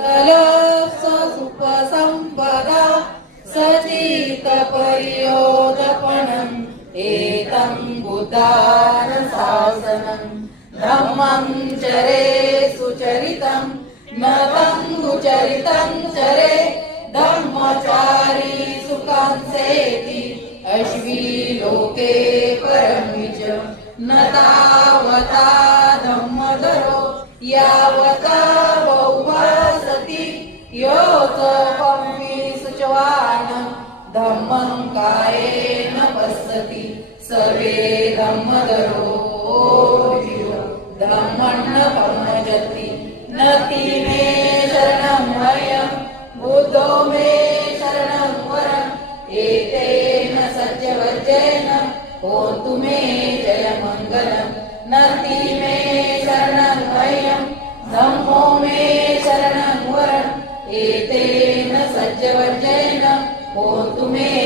कलश सुपसम्पदा सचितपर्योदपणम् एतं बुद्धानशासनम् धम्मं चरे सुचरितं न तं सुचरितं चरे धम्मचारी सुखांसेति अश्वी लोके परमिच न तावता धम्मं पश्यति सर्वे धम्मधरो पमजति न मे शरणं वयं बुद्धो मे शरणं वरम् एतेन होतु मे जयमङ्गलम् मे शरणं वयं धम्मो मे शरणं वरम् एतेन सत्यवचेन होतु मे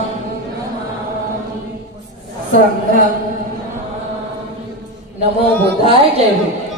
संघं नमो बुद्धाय जय हो